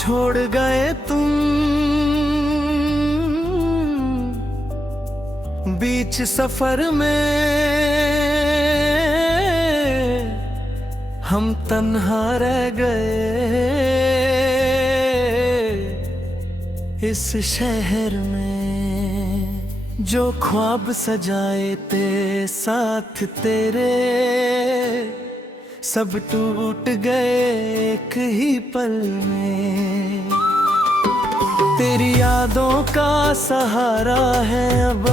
छोड़ गए तुम बीच सफर में, हम तन्हा रह गए इस शहर में। जो ख्वाब सजाए थे साथ तेरे, सब टूट गए एक ही पल में। तेरी यादों का सहारा है अब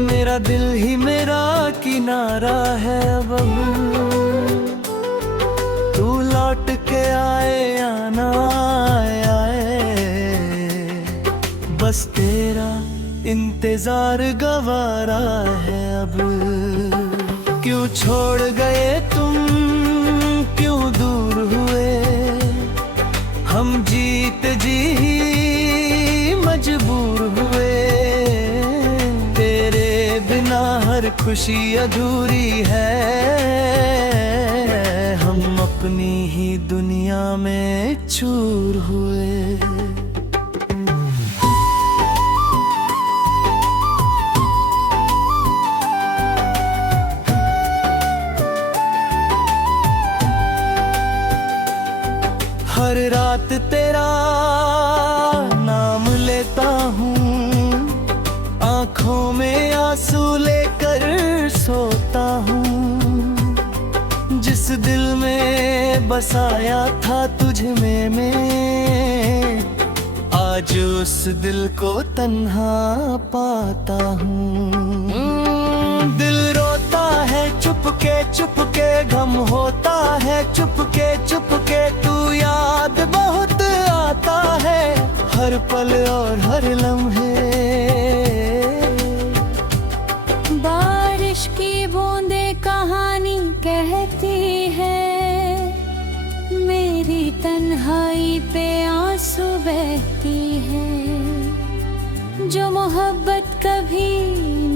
मेरा दिल ही मेरा किनारा है अब। तू लौट के आए या ना आए, बस तेरा इंतजार गवारा है अब। क्यों छोड़ गए तुम, क्यों दूर हुए, हम जीत जी मजबूर हुए। तेरे बिना हर खुशी अधूरी है, हम अपनी ही दुनिया में चूर हुए। हर रात तेरा नाम लेता हूँ, आँखों में आंसू लेकर सोता हूँ। जिस दिल में बसाया था तुझ में आज उस दिल को तन्हा पाता हूँ। दिल रोता है चुपके गम होता है चुपके तू याद बहुत आता है हर पल और हर लम्हे। बारिश की बूंदे कहानी कहती है, मेरी तन्हाई पे आंसू बहती है। जो मोहब्बत कभी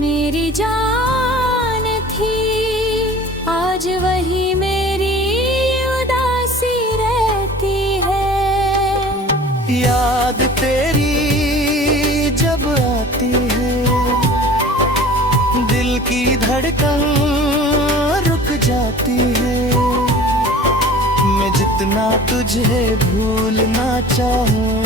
मेरी जान थी, आज वही मेरी उदासी रहती है। याद तेरी जब आती है, दिल की धड़कन रुक जाती है। मैं जितना तुझे भूलना चाहूं,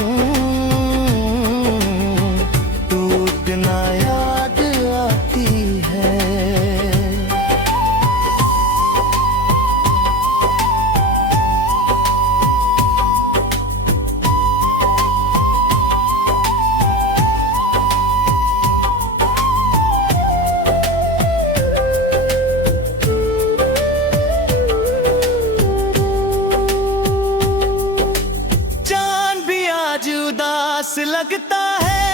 तू उतना याद आती है। उदास लगता है,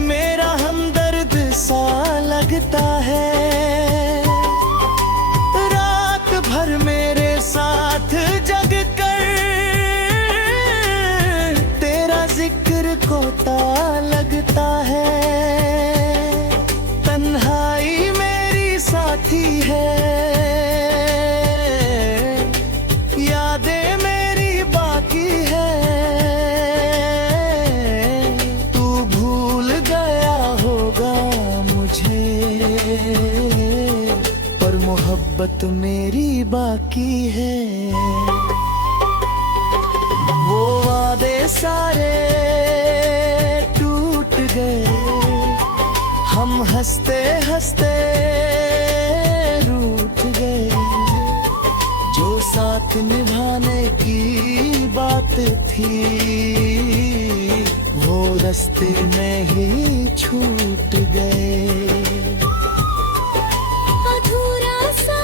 मेरा हमदर्द सा लगता है। रात भर मेरे साथ जग कर तेरा जिक्र कोता लगता है। तन्हाई मेरी साथी है, यादें मेरी बाकी है। तू भूल गया होगा मुझे, पर मोहब्बत मेरी बाकी है। वो वादे सारे टूट गए, हम हंसते हंसते रूठ गए। जो साथ निभाने की बात थी, वो रास्ते में ही छूट गए। अधूरा सा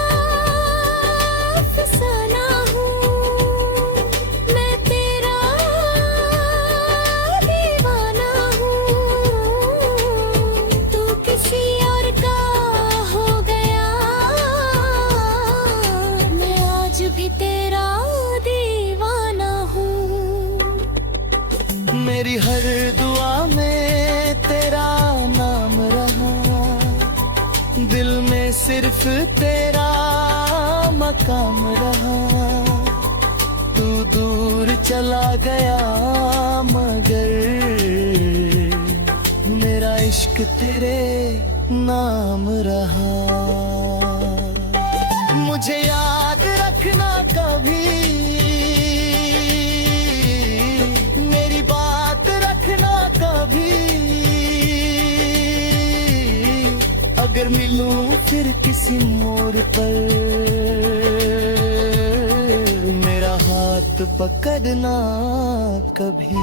अफसाना हूँ मैं, तेरा दीवाना हूँ। तू किसी और का हो गया, मैं आज भी तेरा दीवाना हूँ। मेरी हर दुआ में तेरा नाम रहा, दिल में सिर्फ तेरा मकाम रहा। चला गया, मगर मेरा इश्क तेरे नाम रहा। मुझे याद रखना कभी, मेरी बात रखना कभी, अगर मिलूं फिर किसी मोड़ पर, मेरा हाथ पकड़ना कभी।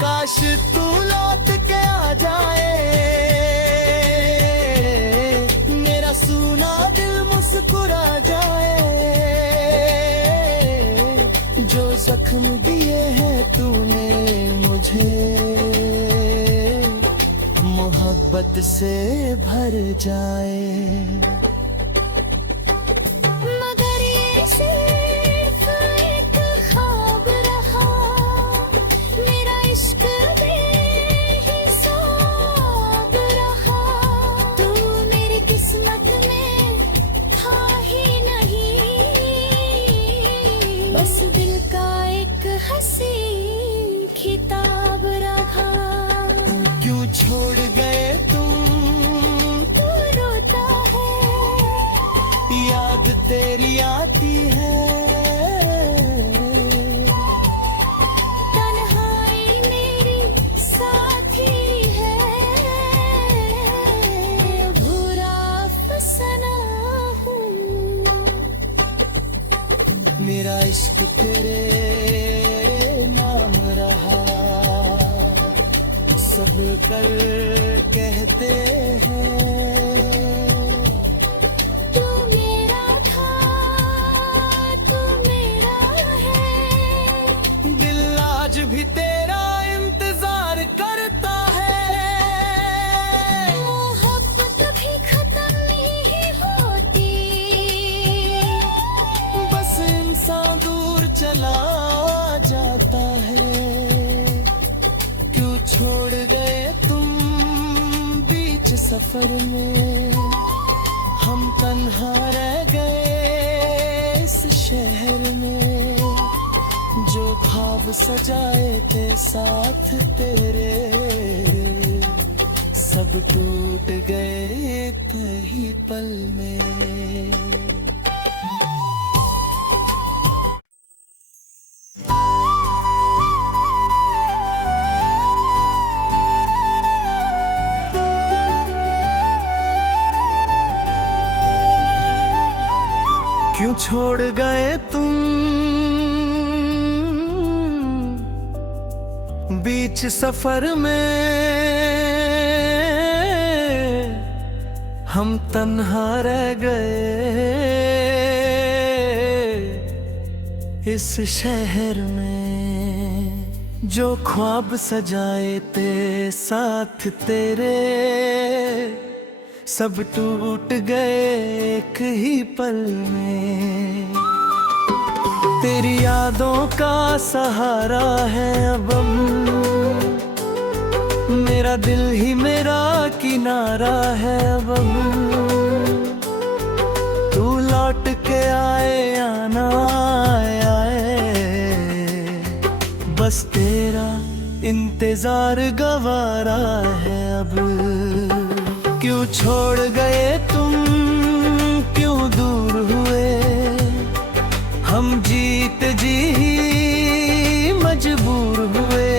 काश तू लौट के आ जाए, मेरा सूना दिल मुस्कुरा जाए। जो जख्म दिए हैं तूने मुझे, मोहब्बत से भर जाए। मगर ये सिर्फ एक ख्वाब रहा, मेरा इश्क बेहिसाब रहा। तू मेरी किस्मत में था ही नहीं, बस दिल का एक हंसी खिताब रहा। क्यों छोड़ गए तुम, तू रोता है, याद तेरी आती है। तन्हाई मेरी साथी है, बुरा अफसाना हूँ। मेरा इश्क तेरे नाम रहा, सब कर कहते हैं। तू मेरा था, तू मेरा है, दिल आज भी तेरा इंतजार करता है। मोहब्बत भी खत्म नहीं होती, बस इंसान दूर चला जाता है। क्यों छोड़ गए तुम बीच सफर में, हम तन्हा रह गए इस शहर में। जो ख्वाब सजाए थे साथ तेरे, सब टूट गए एक ही पल में। क्यों छोड़ गए तुम बीच सफर में, हम तन्हा रह गए इस शहर में। जो ख्वाब सजाए थे साथ तेरे, सब टूट गए एक ही पल में। तेरी यादों का सहारा है अब मेरा दिल ही मेरा किनारा है अब। तू लौट के आए या ना आए, बस तेरा इंतजार गवारा है अब। क्यों छोड़ गए तुम, क्यों दूर हुए, हम जीत जी मजबूर हुए।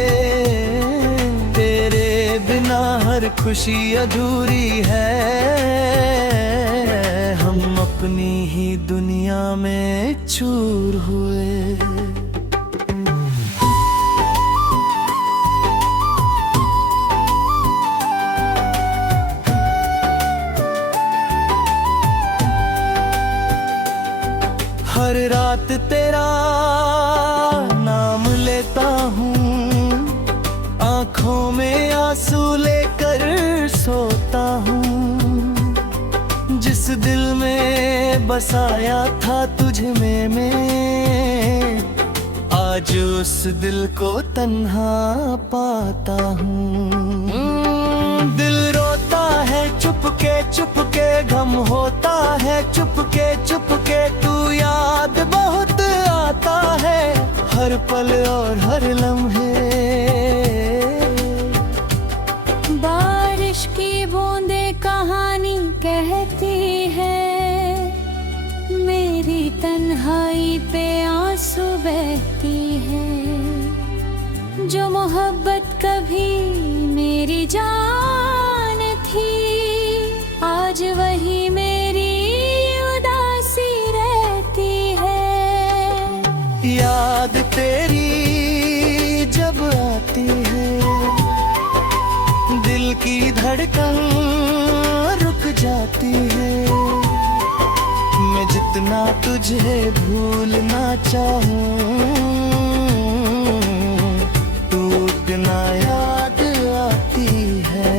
तेरे बिना हर खुशी अधूरी है, हम अपनी ही दुनिया में चूर हुए। हर रात तेरा नाम लेता हूँ, आँखों में आंसू लेकर सोता हूँ। जिस दिल में बसाया था तुझ में आज उस दिल को तन्हा पाता हूँ। दिल रोता है चुपके गम होता है चुपके तू याद बहुत आता हर पल और हर लम्हे। बारिश की बूंदे कहानी कहती है, मेरी तन्हाई पे आंसू बहती है। जो मोहब्बत कभी मेरी जान थी, आज वही मेरी उदासी रहती है। याद तेरी जब आती है, दिल की धड़कन रुक जाती है। मैं जितना तुझे भूलना चाहूं, टूटना याद आती है।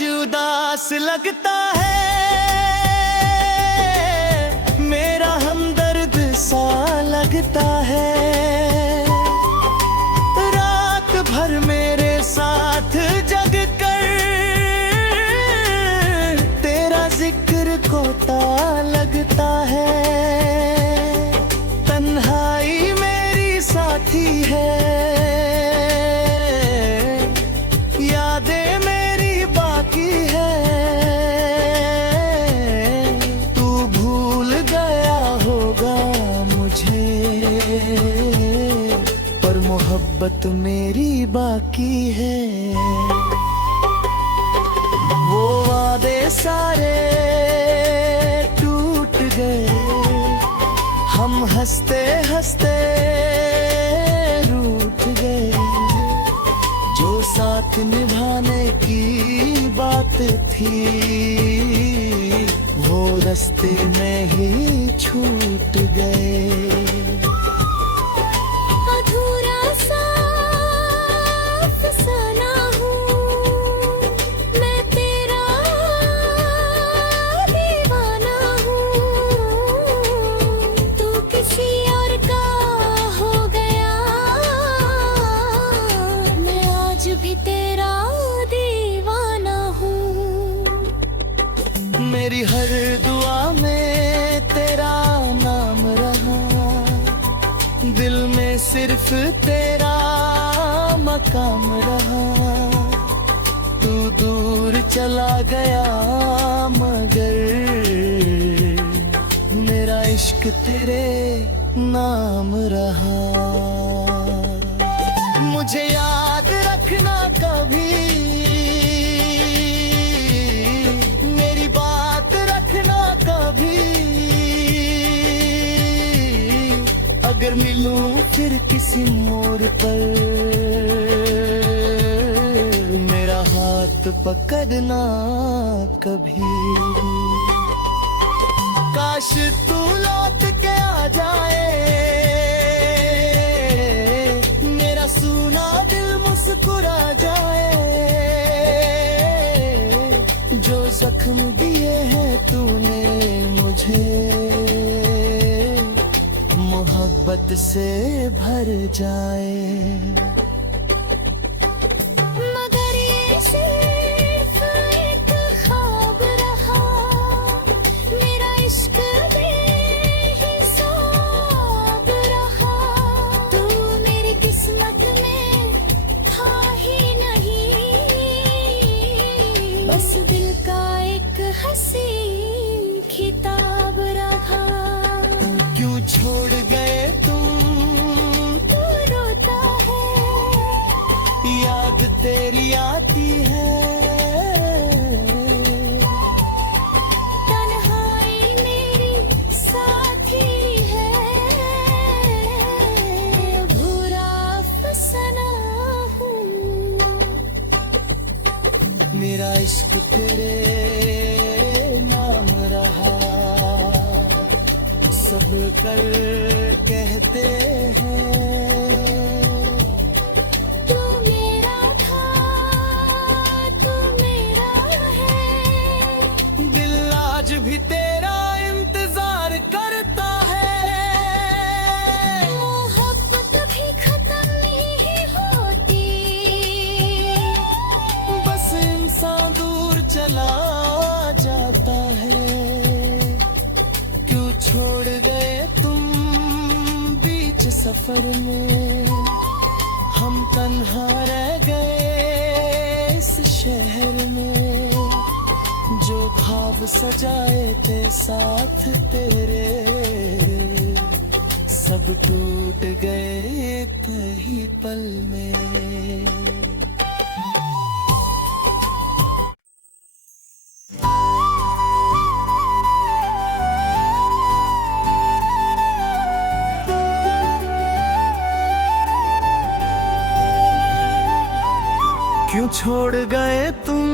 उदास लगता है, मेरा हमदर्द सा लगता है। रात भर मेरे साथ जग कर तेरा जिक्र कोता लगता है। तन्हाई मेरी साथी है, यादें मेरी बाकी है। तू भूल गया होगा मुझे, पर मोहब्बत मेरी बाकी है। वो वादे सारे टूट गए, हम हंसते हंसते रूठ गए। जो साथ निभाने की बात थी, वो रास्ते में ही छूट गए। अधूरा सा अफसाना हूँ मैं, तेरा दीवाना हूँ। तू किसी और का हो गया, मैं आज भी तेरा दीवाना हूँ। मेरी हर दुआ में तेरा नाम रहा, दिल में सिर्फ तेरा मकाम रहा। तू दूर चला गया मगर मेरा इश्क तेरे नाम रहा। मुझे याद रखना कभी, मेरी बात रखना कभी। अगर मिलूं फिर किसी मोड़ पर, मेरा हाथ पकड़ना कभी। काश तू लौट के आ जाए, मेरा सूना दिल मुस्कुरा जाए। जो जख्म दिए हैं तूने मुझे, मोहब्बत से भर जाए। मगर ये सिर्फ एक ख्वाब रहा, मेरा इश्क बेहिसाब रहा। तू मेरी किस्मत में था ही नहीं, बस दिल का एक हसीन खिताब रहा। क्यों छोड़ गए तुम, तू रोता है, याद तेरी आती है। तन्हाई मेरी साथी है, बुरा अफसाना हूँ। मेरा इश्क तेरे नाम रहा, सब कर कहते हैं। तू मेरा था, तू मेरा है, भी तेरा इंतजार करता है। मोहब्बत भी खत्म नहीं होती, बस इंसान दूर चला जाता है। क्यों छोड़ गए तुम बीच सफर में, हम तन्हा रह गए इस शहर में। जो ख्वाब सजाए थे साथ तेरे, सब टूट गए एक ही पल में। क्यों छोड़ गए तुम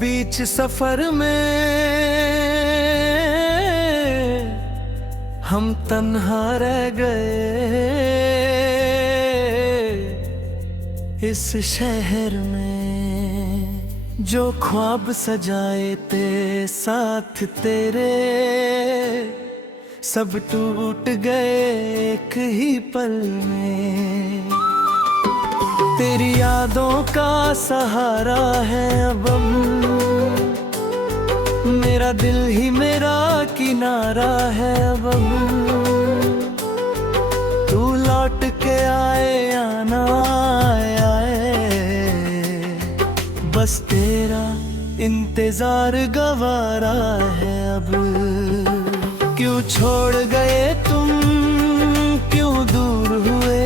बीच सफर में, हम तन्हा रह गए इस शहर में। जो ख्वाब सजाए थे साथ तेरे, सब टूट गए एक ही पल में। तेरी यादों का सहारा है अब मेरा दिल ही मेरा किनारा है अब। तू लौट के आए या ना आए, बस तेरा इंतजार गवारा है अब। क्यों छोड़ गए तुम, क्यों दूर हुए,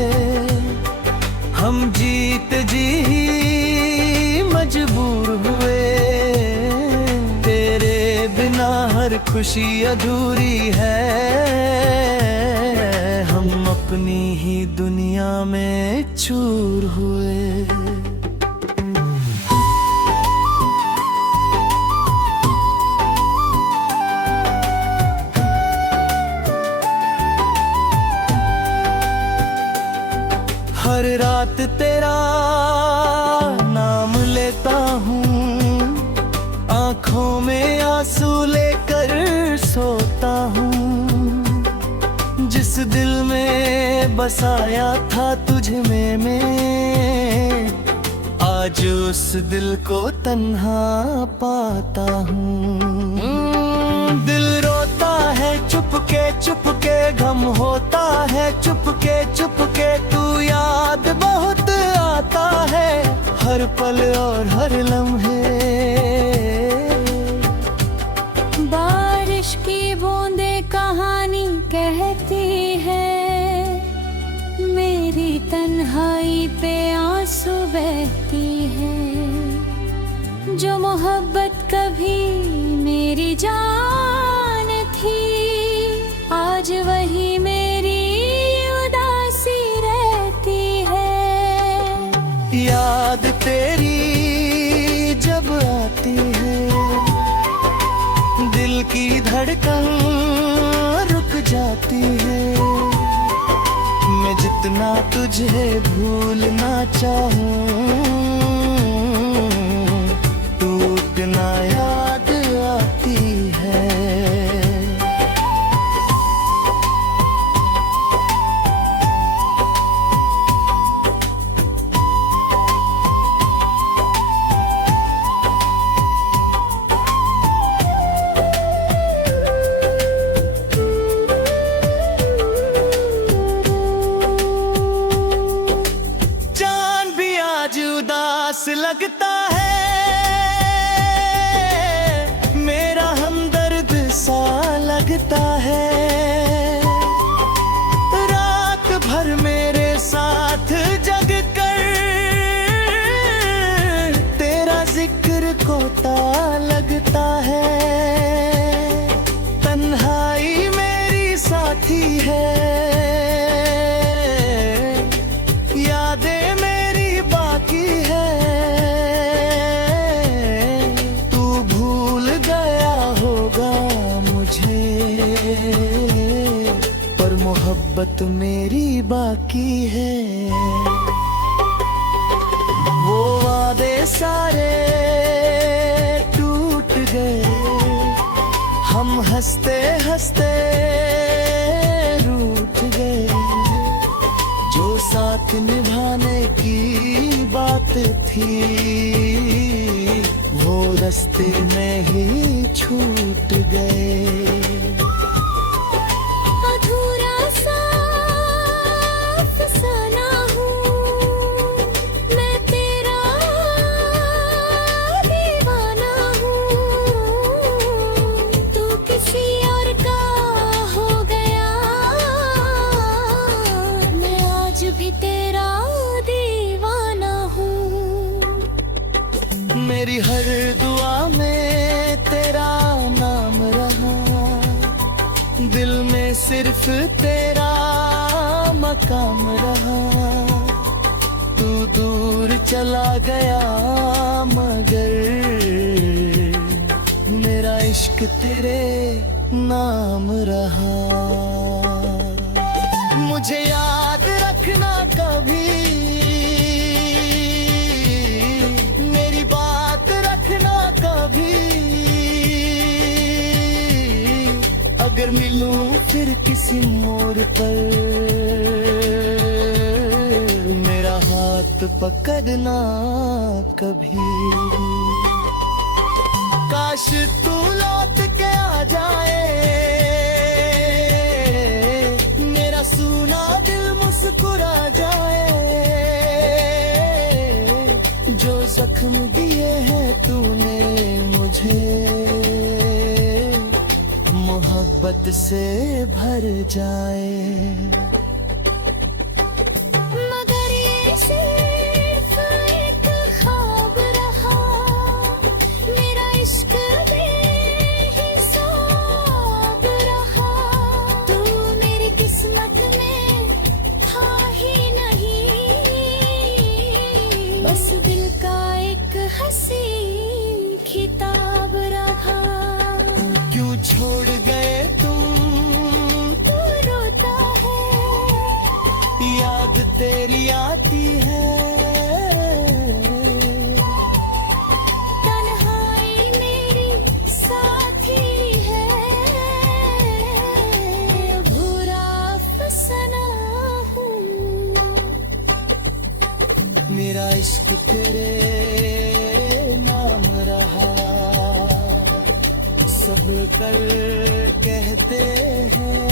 हम जीत जी मजबूर हुए। तेरे बिना हर खुशी अधूरी है, हम अपनी ही दुनिया में चूर हुए। हर रात तेरा नाम लेता हूँ, आँखों में आंसू लेकर सोता हूँ। जिस दिल में बसाया था तुझ में आज उस दिल को तन्हा पाता हूँ। दिल रोता है चुपके गम होता है चुपके तू याद बहुत आता है हर पल और हर लम्हे। बारिश की बूंदे कहानी कहती है, मेरी तन्हाई पे आंसू बहती है। जो मोहब्बत कभी मेरी जान थी, आज वही मेरी उदासी रहती है। याद तेरी जब आती है, दिल की धड़कन रुक जाती है। मैं जितना तुझे भूलना चाहूं, तू उतना याद आती है। उदास लगता है, मेरा हमदर्द सा लगता है। रात भर मेरे साथ जग कर तेरा जिक्र कोता लगता है। तन्हाई मेरी साथी है, यादें मेरी बाकी है। तू भूल गया होगा मुझे, पर मोहब्बत मेरी बाकी है। वो वादे सारे थी वो रास्ते में ही छूट गए। अधूरा सा अफसाना हूँ मैं, तेरा दीवाना हूँ। तू किसी और का हो गया, मैं आज भी तेरा दीवाना हूँ। मेरी हर दुआ में तेरा नाम रहा, दिल में सिर्फ तेरा मकाम रहा। तू दूर चला गया मगर मेरा इश्क तेरे नाम रहा। मुझे याद रखना कभी, मेरी बात रखना कभी। अगर मिलूं फिर किसी मोड़ पर, मेरा हाथ पकड़ना कभी। काश तू लौट के आ जाए, मेरा सूना दिल मुस्कुरा जाए। जो जख्म दिए हैं तूने मुझे, मोहब्बत से भर जाए। मगर ये सिर्फ एक ख्वाब रहा, मेरा इश्क बेहिसाब रहा। तू मेरी किस्मत में था ही नहीं, बस दिल का एक हंसी खिताब रहा। क्यों छोड़ गए तुम, तू रोता है, याद तेरी आती है। तन्हाई मेरी साथी है, बुरा अफसाना हूँ। मेरा इश्क तेरे नाम रहा, सब कर कहते हैं।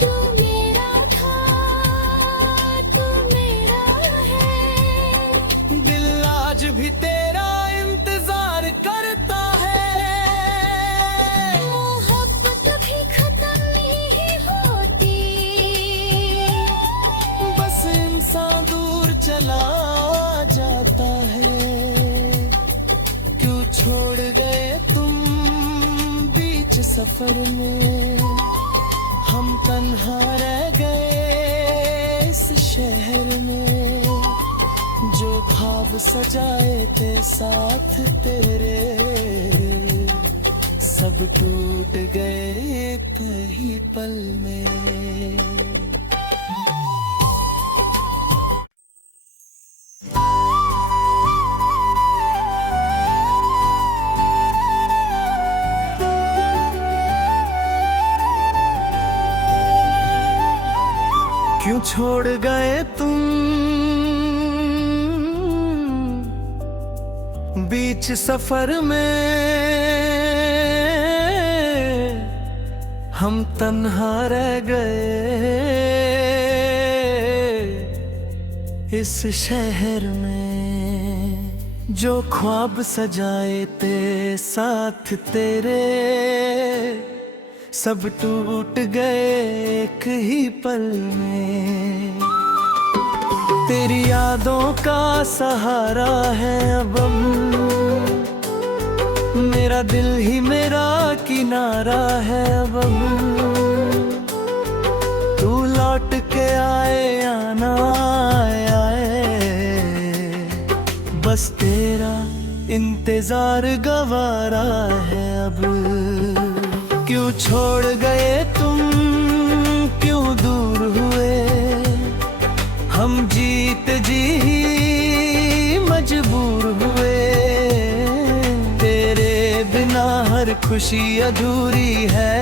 तू मेरा था, तू मेरा है, दिल आज भी तेरा इंतजार करता है। मोहब्बत भी खत्म नहीं होती, बस इंसान दूर चला जाता है। क्यों छोड़ गए तुम बीच सफर में, हम तन्हा रह गए इस शहर में। जो ख्वाब सजाए थे साथ तेरे, सब टूट गए एक ही पल में। क्यों छोड़ गए तुम बीच सफर में, हम तन्हा रह गए इस शहर में। जो ख्वाब सजाए थे साथ तेरे, सब टूट गए एक ही पल में। तेरी यादों का सहारा है अब मेरा दिल ही मेरा किनारा है अब। तू लौट के आए या ना आए, बस तेरा इंतजार गवारा है अब। क्यों छोड़ गए तुम, क्यों दूर हुए, हम जीत जी मजबूर हुए। तेरे बिना हर खुशी अधूरी है,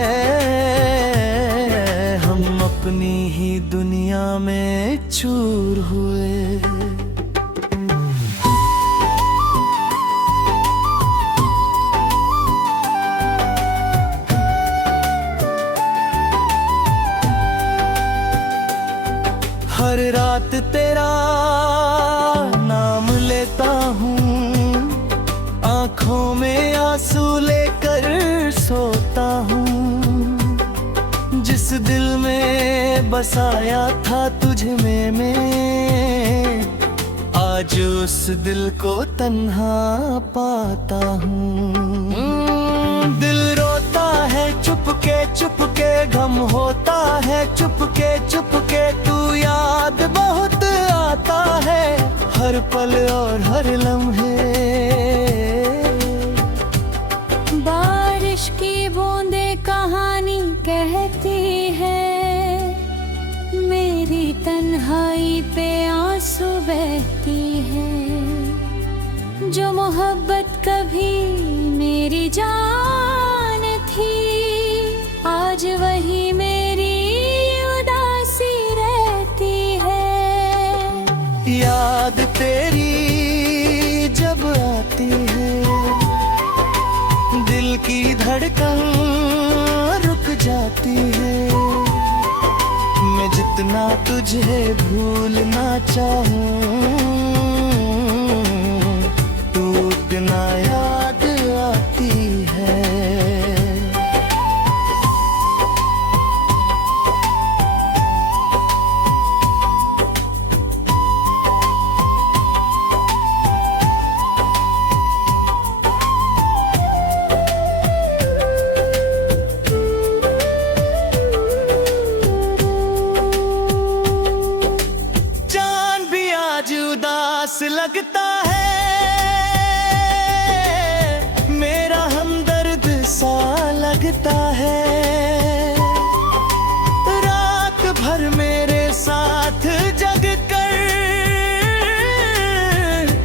हम अपने अपनी ही दुनिया में चूर हुए। हर रात तेरा नाम लेता हूँ, आँखों में आंसू लेकर सोता हूँ। जिस दिल में बसाया था तुझ में मैं, आज उस दिल को तन्हा पाता हूँ। दिल रोता है चुपके चुपके, गम होता है चुपके चुपके, तू याद बहुत आता है हर पल और हर लम्हे। बारिश की बूंदे कहानी कहती है, मेरी तन्हाई पे आंसू बहती है। जो मोहब्बत कभी मेरी जान थी, आज वही मेरी उदासी रहती है। याद तेरी जब आती है, दिल की धड़कन रुक जाती है। मैं जितना तुझे भूलना चाहूं, तू उतना याद आती है। उदास लगता है, मेरा हमदर्द सा लगता है। रात भर मेरे साथ जग कर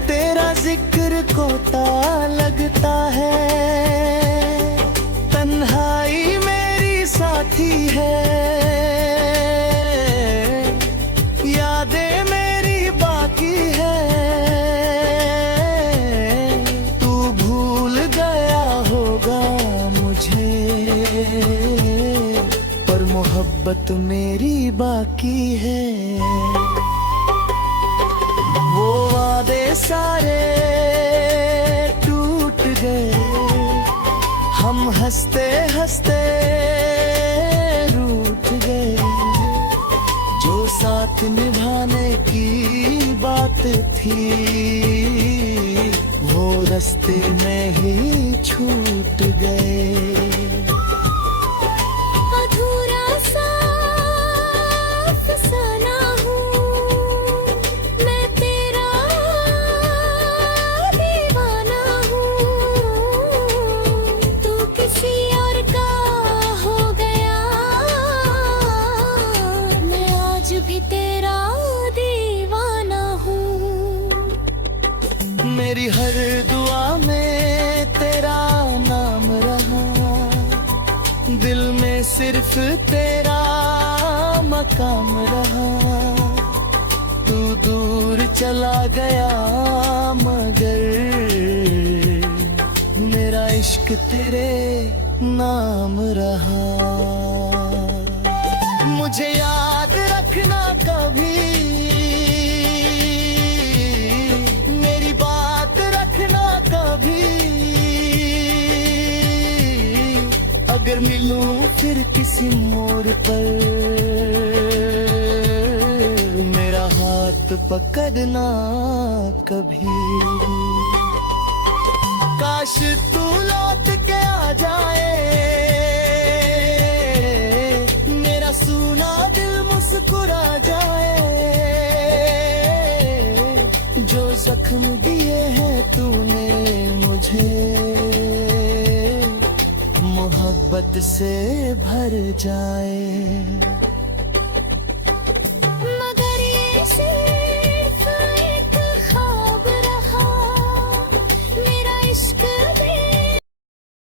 तेरा जिक्र कोता लगता है। तन्हाई मेरी साथी है, यादें मेरी बाकी है। तू भूल गया होगा मुझे, पर मोहब्बत मेरी बाकी है। वो वादे सारे टूट गए, हम हंसते हंसते रूठ गए। जो साथ निभाने की बात थी, वो रास्ते में ही छूट गए। अधूरा सा अफसाना हूँ मैं, तेरा दीवाना हूँ। तू किसी और का हो गया, मैं आज भी तेरा दीवाना हूँ। मेरी हर दुआ में तेरा नाम रहा, दिल में सिर्फ तेरा मकाम रहा। तू दूर चला गया मगर मेरा इश्क तेरे नाम रहा। मुझे याद रखना कभी, मेरी बात रखना कभी। अगर मिलूं फिर किसी मोड़ पर, मेरा हाथ पकड़ना कभी। काश तू लौट के आ जाए, मेरा सूना दिल मुस्कुरा जाए। जो जख्म दिए हैं तूने मुझे, मोहब्बत से भर जाए।